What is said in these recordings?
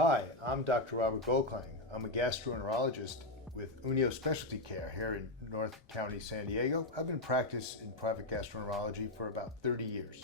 Hi, I'm Dr. Robert Goldklang. I'm a gastroenterologist with Unio Specialty Care here in North County, San Diego. I've been in practice in private gastroenterology for about 30 years.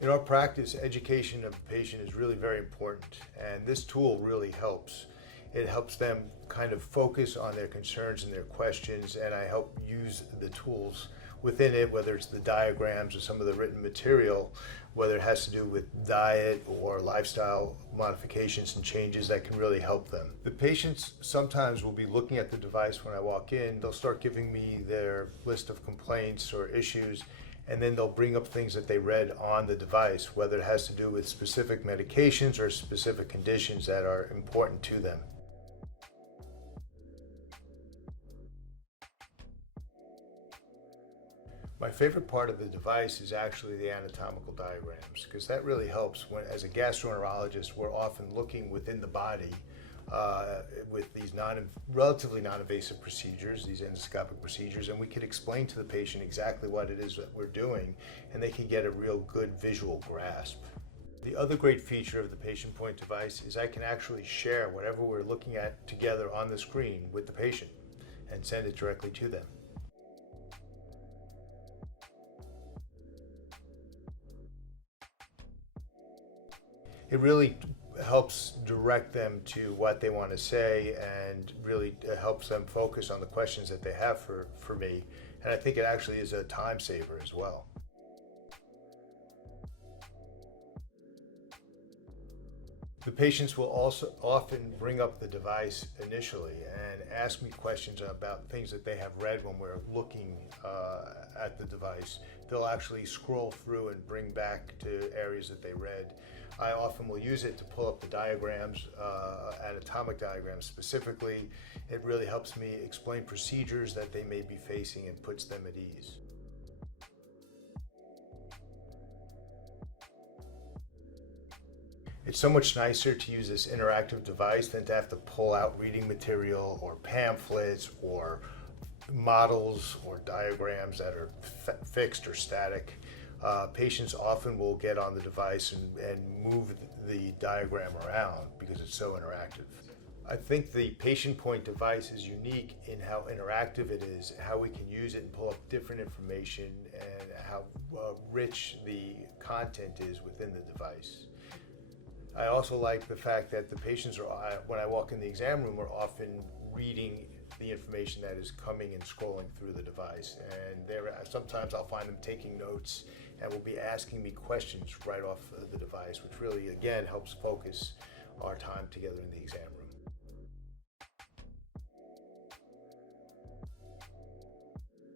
In our practice, education of the patient is really very important, and this tool really helps. It helps them kind of focus on their concerns and their questions, and I help use the tools within it, whether it's the diagrams or some of the written material, whether it has to do with diet or lifestyle modifications and changes that can really help them. The patients sometimes will be looking at the device when I walk in. They'll start giving me their list of complaints or issues, and then they'll bring up things that they read on the device, whether it has to do with specific medications or specific conditions that are important to them. My favorite part of the device is actually the anatomical diagrams, because that really helps when, as a gastroenterologist, we're often looking within the body with these relatively non-invasive procedures, these endoscopic procedures, and we can explain to the patient exactly what it is that we're doing, and they can get a real good visual grasp. The other great feature of the PatientPoint device is I can actually share whatever we're looking at together on the screen with the patient and send it directly to them. It really helps direct them to what they want to say and really helps them focus on the questions that they have for me. And I think it actually is a time saver as well. The patients will also often bring up the device initially and ask me questions about things that they have read when we're looking at the device. They'll actually scroll through and bring back to areas that they read. I often will use it to pull up the diagrams, anatomic diagrams specifically. It really helps me explain procedures that they may be facing and puts them at ease. It's so much nicer to use this interactive device than to have to pull out reading material or pamphlets or models or diagrams that are fixed or static. Patients often will get on the device and move the diagram around because it's so interactive. I think the PatientPoint device is unique in how interactive it is, how we can use it and pull up different information, and how rich the content is within the device. I also like the fact that the patients when I walk in the exam room, are often reading the information that is coming and scrolling through the device. And sometimes I'll find them taking notes and will be asking me questions right off the device, which really, again, helps focus our time together in the exam room.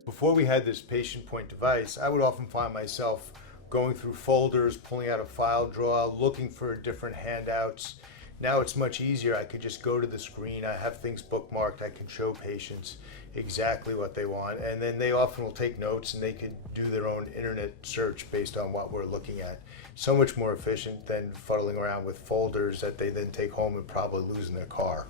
Before we had this PatientPoint device, I would often find myself going through folders, pulling out a file drawer, looking for different handouts. Now it's much easier. I could just go to the screen. I have things bookmarked. I can show patients exactly what they want. And then they often will take notes and they could do their own internet search based on what we're looking at. So much more efficient than fuddling around with folders that they then take home and probably lose in their car.